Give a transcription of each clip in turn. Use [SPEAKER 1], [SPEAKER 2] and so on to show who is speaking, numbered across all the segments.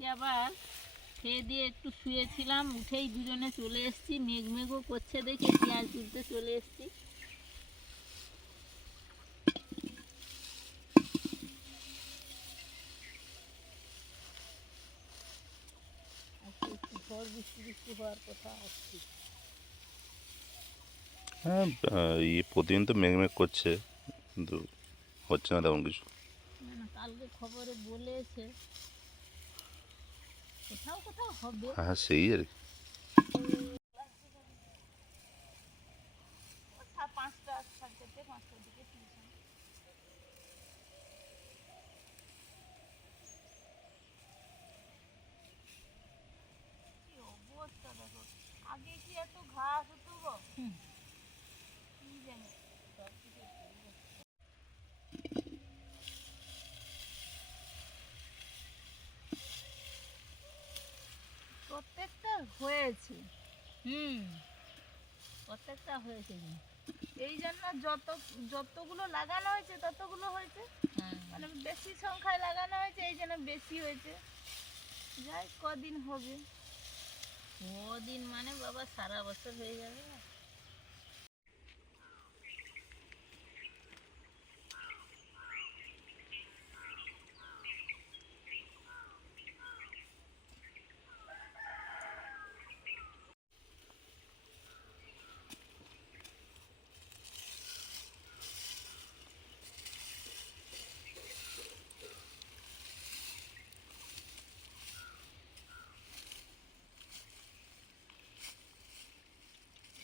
[SPEAKER 1] আজকে আবার খেয়ে দিয়ে একটু শুয়েছিলাম উঠেই দুজনে চলে এসেছি। মেঘ মেঘও করছে দেখে পেঁয়াজ তুলতে চলে এসেছি।
[SPEAKER 2] হ্যাঁ ইয়ে প্রতিদিন তো মেঘ মেঘ করছে কিন্তু হচ্ছে না তেমন কিছু।
[SPEAKER 1] কালকে খবরে বলেছে
[SPEAKER 2] হ্যাঁ সেই আর কি।
[SPEAKER 1] পাঁচটা সাড়ে চারটে পাঁচটার দিকে কি অবস্থা দেখো? আগে কি এত ঘাস হতো গো কি জানি সব কিছু চলে গেছে। প্রত্যেকটা হয়েছে। হুম, প্রত্যেকটা হয়েছে।
[SPEAKER 3] এই জন্য যত, যতগুলো লাগানো হয়েছে, ততগুলো হয়েছে।
[SPEAKER 1] হ্যাঁ
[SPEAKER 3] মানে বেশি সংখ্যায় লাগানো হয়েছে, এই জন্য বেশি হয়েছে। যাই, কদিন হবে?
[SPEAKER 1] কদিন মানে বাবা, সারা বছর হয়ে যাবে না।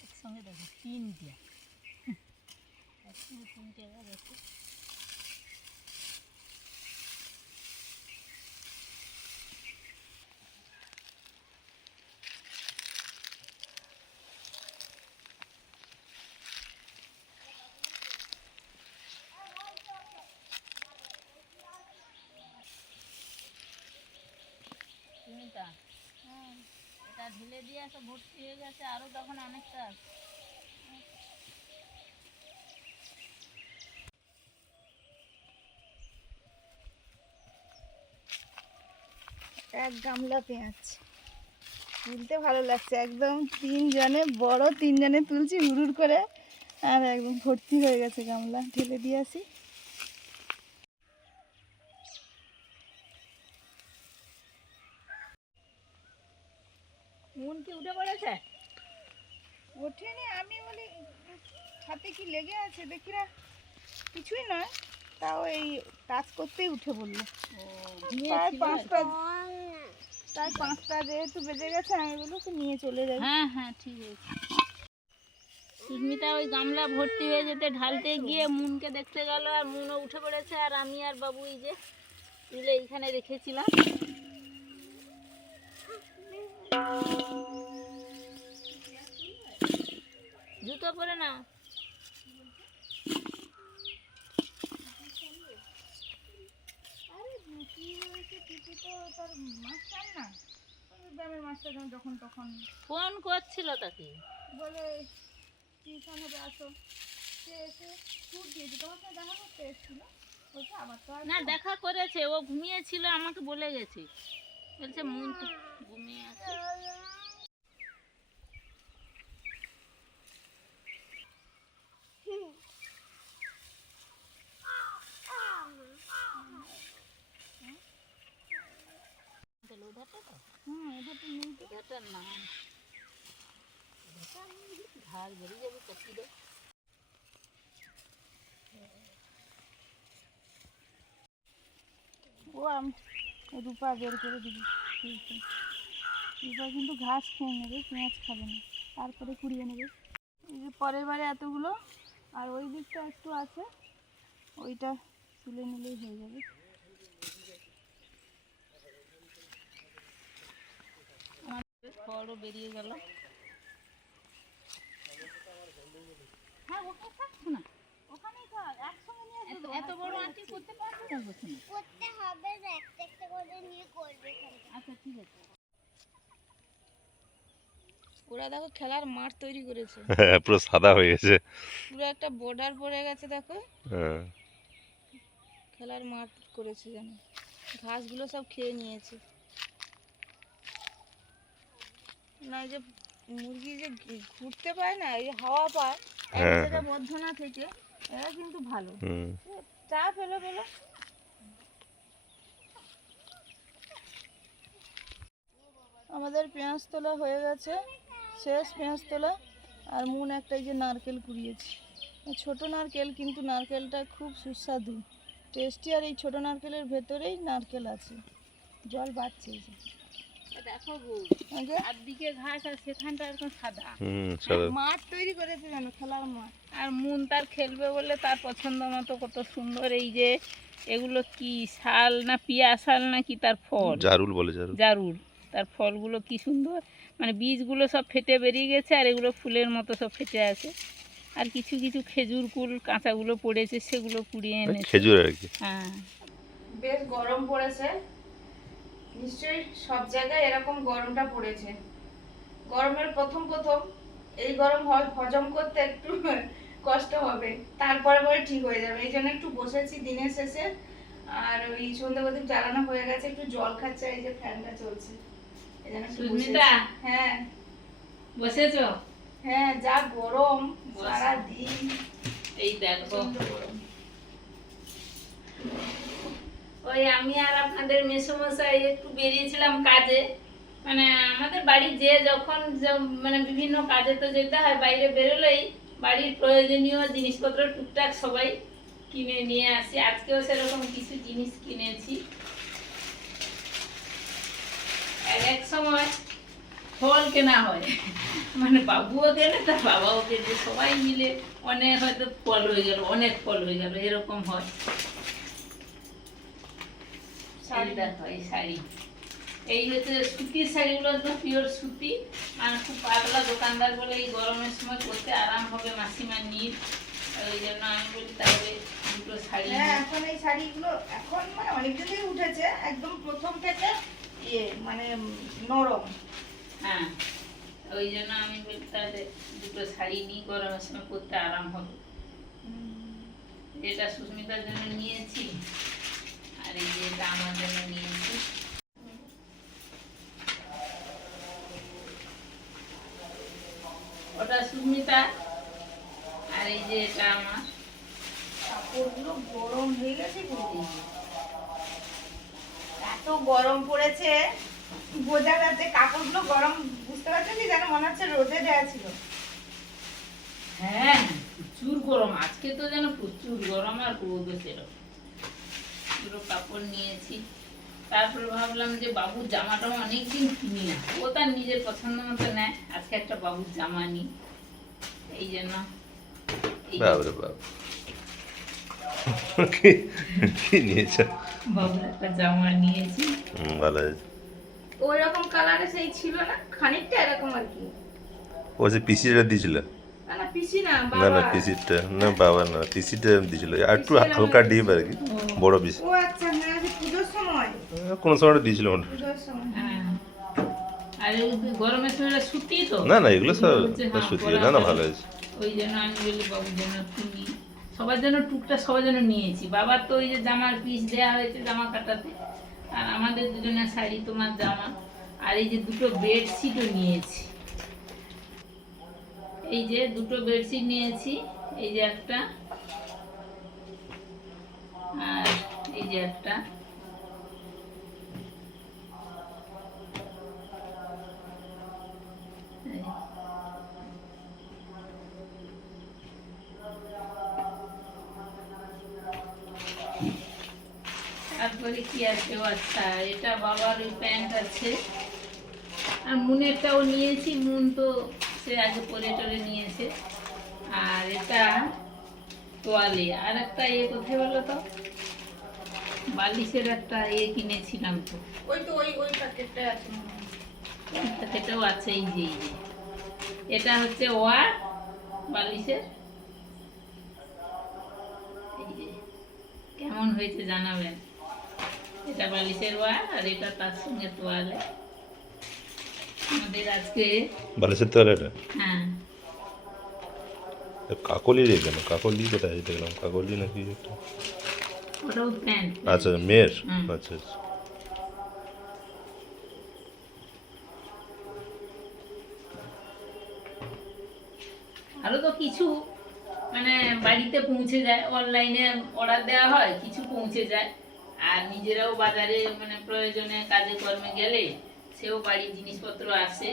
[SPEAKER 1] একসঙ্গে দেখো তিনটে তিনটে। গাছ এটা ঢেলে দিয়ে একটা ভর্তি হয়ে গেছে আরও তখন অনেকটা
[SPEAKER 3] এক গামলা পেঁয়াজ। তুলতে ভালো লাগছে। একদম তিনজনে বড় তিনজনে তুলছি হুড়ুর করে। আর একদম ভর্তি হয়ে গেছে গামলা। ঢেলে দিয়ে আসি।
[SPEAKER 1] মন কি উঠে পড়েছে?
[SPEAKER 3] ওঠেনি। আমি বলি হাতে কি লেগে আছে? দেখি না। কিছুই নয়। তাও এই কাজ করতেই উঠে বলল
[SPEAKER 1] ও
[SPEAKER 3] প্রায়
[SPEAKER 1] ঘুমিয়েছিল
[SPEAKER 3] পাঁচটা প্রায় পাঁচটা যেহেতু বেজে গেছে আমি বলল তো নিয়ে চলে যাই।
[SPEAKER 1] হ্যাঁ হ্যাঁ ঠিক আছে। সুস্মিতা ওই গামলা ভর্তি হয়ে যেতে ঢালতে গিয়ে মুনকে দেখতে গেল আর মুনও উঠে পড়েছে আর আমি আর বাবু এই যে তুলে এইখানে রেখেছিলাম। জুতো পরে না
[SPEAKER 3] আরে কি হয়েছে পিপি তো তার মাস্টার না ওই গ্রামের মাস্টার যখন তখন
[SPEAKER 1] ফোন করছিল তাকে।
[SPEAKER 3] বলে টিউশন হবে আসো সে এসে ছুট দিয়েছে তোমার সাথে দেখা করতে এসেছিল বলছে
[SPEAKER 1] না, দেখা করেছে, ও ঘুমিয়েছিল, আমাকে বলে গেছে। বলছে, মন ঘুমিয়ে আছে তাহলে ওধারটা তো
[SPEAKER 3] হুম ও, আম রূপা বের করে দিবি। রূপা কিন্তু ঘাস খেয়ে নেবে, পেঁয়াজ খাবে না। তারপরে কুড়িয়ে নেবে। এই যে পরের বারে এতগুলো, আর ওই দিকটা একটু আছে, ওইটা তুলে নিলেই হয়ে যাবে।
[SPEAKER 1] খড়ও বেরিয়ে গেল। হ্যাঁ ওকে না
[SPEAKER 3] ওখানেই খাও একসঙ্গে নিয়ে
[SPEAKER 1] এত এত বড় আঁটি করতে পারব না বসে
[SPEAKER 4] করতে হবে একটা একটা করে নিয়ে করবে
[SPEAKER 1] আচ্ছা ঠিক আছে।
[SPEAKER 3] ওরা দেখো খেলার মাঠ তৈরি করেছে।
[SPEAKER 2] হ্যাঁ পুরো সাদা হয়ে গেছে।
[SPEAKER 3] পুরো একটা বর্ডার পড়ে গেছে দেখো।
[SPEAKER 2] হ্যাঁ।
[SPEAKER 3] খেলার মাঠ করেছে যেন। ঘাসগুলো সব খেয়ে নিয়েছে। না যে মুরগি যে ঘুরতে পায় না এই যে হাওয়া পায় এক
[SPEAKER 2] হ্যাঁ,
[SPEAKER 3] বদ্ধ না থেকে এরা কিন্তু ভালো। চা ফেলে ফেলে। আমাদের পেঁয়াজ তোলা হয়ে গেছে শেষ পেঁয়াজ তোলা আর মুন একটা এই যে নারকেল কুড়িয়েছি। ছোট নারকেল কিন্তু নারকেলটা খুব সুস্বাদু। টেস্টি আর এই ছোট নারকেলের ভেতরেই নারকেল আছে। জল বাড়ছে
[SPEAKER 1] দেখো গো চারদিকে ঘাস আর সেখানটা একদম সাদা।
[SPEAKER 2] হুম
[SPEAKER 3] মাঠ তৈরি করেছে জানো খেলার মাঠ।
[SPEAKER 1] আর মুন তার খেলবে বলে তার পছন্দ মতো কত সুন্দর এই যে এগুলো কি শাল না পিয়া শাল না কি তার ফল?
[SPEAKER 2] জারুল বলে জারুল।
[SPEAKER 1] জারুল। তার ফলগুলো কি সুন্দর। মানে বীজগুলো সব ফেটে বেরিয়ে গেছে আর এগুলো ফুলের মতো সব ফেটে আছে। আর কিছু কিছু খেজুর কুল কাঁচাগুলো পড়েছে সেগুলো কুড়িয়ে এনেছে।
[SPEAKER 2] খেজুর আর কি।
[SPEAKER 1] হ্যাঁ।
[SPEAKER 3] বেশ গরম পড়েছে। নিশ্চয়ই সব জায়গায় এরকম গরমটা পড়েছে। গরমের প্রথম প্রথম এই গরম হজম করতে একটু কষ্ট হবে। তারপরে পরে ঠিক হয়ে যাবে। এই জন্য একটু বসেছি দিনের শেষে। আর ওই সন্ধ্যা প্রদীপ জ্বালানো হয়ে গেছে একটু জল খাচ্ছে এই যে ফ্যানটা চলছে। এই জন্য? হ্যাঁ।
[SPEAKER 1] বসেছো?
[SPEAKER 3] হ্যাঁ যা গরম সারা দিন
[SPEAKER 1] এই দেখো। ওই আমি আর আপনাদের মেসমশাই একটু বেরিয়েছিলাম কাজে। মানে আমাদের বাড়ি যে যখন মানে বিভিন্ন কাজে তো যেতে হয়, বাইরে বেরোলেই বাড়ির প্রয়োজনীয় জিনিসপত্র টুকটাক সবাই কিনে নিয়ে আসি। আজকেও সেরকম কিছু জিনিস কিনেছি। এক এক সময় ফল কেনা হয়। মানে বাবুও কেনে, তার বাবাও কেনে। সবাই মিলে অনেক হয়তো ফল হয়ে গেল, অনেক ফল হয়ে গেল, এরকম হয়। শাড়ি দেখো এই শাড়ি। এই হচ্ছে সুতির শাড়িগুলো একদম পিওর সুতি। আর খুব পাতলা দোকানদার বলে এই গরমের সময় করতে আরাম হবে মাসিমা নির ওই জন্য আমি বলি তাহলে দুটো শাড়ি
[SPEAKER 3] হ্যাঁ এখন এই শাড়িগুলো এখন মানে অনেকদিন থেকে উঠেছে একদম প্রথম থেকে ইয়ে মানে নরম।
[SPEAKER 1] হ্যাঁ ওই জন্য আমি বলি তাহলে দুটো শাড়ি নিই গরমের সময় করতে আরাম হবে। এটা সুস্মিতার জন্য নিয়েছি আর এই যে এটা আমার জন্য নিয়েছি ওটা সুস্মিতা আর এই যে এটা আমার।
[SPEAKER 3] কাপড়গুলো গরম হয়ে গেছে এত গরম পড়েছে। বোঝা যাচ্ছে কাপড়গুলো গরম বুঝতে পারছ যেন মনে হচ্ছে রোদে দেওয়া ছিল।
[SPEAKER 1] হ্যাঁ প্রচুর গরম। আজকে তো যেন প্রচুর গরম আর রোদও সেরকম দুটো কাপড় নিয়েছি। তারপরে ভাবলাম যে বাবুর জামাটা অনেকদিন কিনি না। ও তার নিজের পছন্দ মতো নেয়। আজকে একটা বাবুর জামা নিই এই জন্য
[SPEAKER 2] বাবরে বাব কি কি নিয়েছে
[SPEAKER 1] বাবুর একটা জামা নিয়েছি
[SPEAKER 2] ভালো হয়েছে
[SPEAKER 3] ওই রকম কালারে সেই ছিল না খানিকটা এরকম আর কি
[SPEAKER 2] ও যে পিসিটা দিয়েছিল
[SPEAKER 3] না না পিসি না
[SPEAKER 2] না না
[SPEAKER 3] বাবা
[SPEAKER 2] পিসিটা না বাবা না পিসিটা দিয়েছিল আর একটু হালকা ডিপ আর কি বড় পিসি
[SPEAKER 3] ও আচ্ছা হ্যাঁ পুজোর সময়
[SPEAKER 2] কোনো সময় দিয়েছিল মনে হয়। না না এগুলো সব
[SPEAKER 1] হ্যাঁ,
[SPEAKER 2] সুতি না না
[SPEAKER 1] ভালো।
[SPEAKER 2] হয়েছে।
[SPEAKER 1] ওই জন্য আমি বলি বাবুর জন্য কিনি সবার জন্য টুকটা সবার জন্য নিয়েছি। বাবার তো ওই যে জামার পিস দেওয়া হয়েছে জামা কাটাতে আর আমাদের দুজনের শাড়ি তোমার জামা। আর এই যে দুটো বেডশিটও নিয়েছি। এই যে দুটো বেডশিট নিয়েছি এই যে একটা আর এই যে একটা এই। তারপরে কি আছে ও আচ্ছা এটা বাবার ওই প্যান্ট আছে। আর মুনেরটাও নিয়েছি মুন তো সে আগে পরে টরে নিয়েছে। আর এটা তোয়ালে। আর একটা ইয়ে কোথায় বলো তো? বালিশের একটা ইয়ে কিনেছিলাম তো।
[SPEAKER 3] ওই তো ওই ওই প্যাকেটটা আছে।
[SPEAKER 1] এটাও আছে এই যে এটা হচ্ছে ওয়ার বালিশের। কেমন হয়েছে জানাবেন? এটা বালিশের ওয়াল আর এটা তার সঙ্গে তোয়ালে। আমাদের আজকে
[SPEAKER 2] বালিশের তোয়ালে
[SPEAKER 1] হ্যাঁ।
[SPEAKER 2] কাকলি কাকলি কাকলি নাকি একটা। আচ্ছা মেয়ের? আচ্ছা আচ্ছা।
[SPEAKER 1] আরও তো কিছু মানে বাড়িতে পৌঁছে যায় অনলাইনে অর্ডার দেওয়া হয় কিছু পৌঁছে যায়। আর নিজেরাও বাজারে মানে প্রয়োজনে কাজে কর্মে গেলে সেও বাড়ির জিনিসপত্র আসে।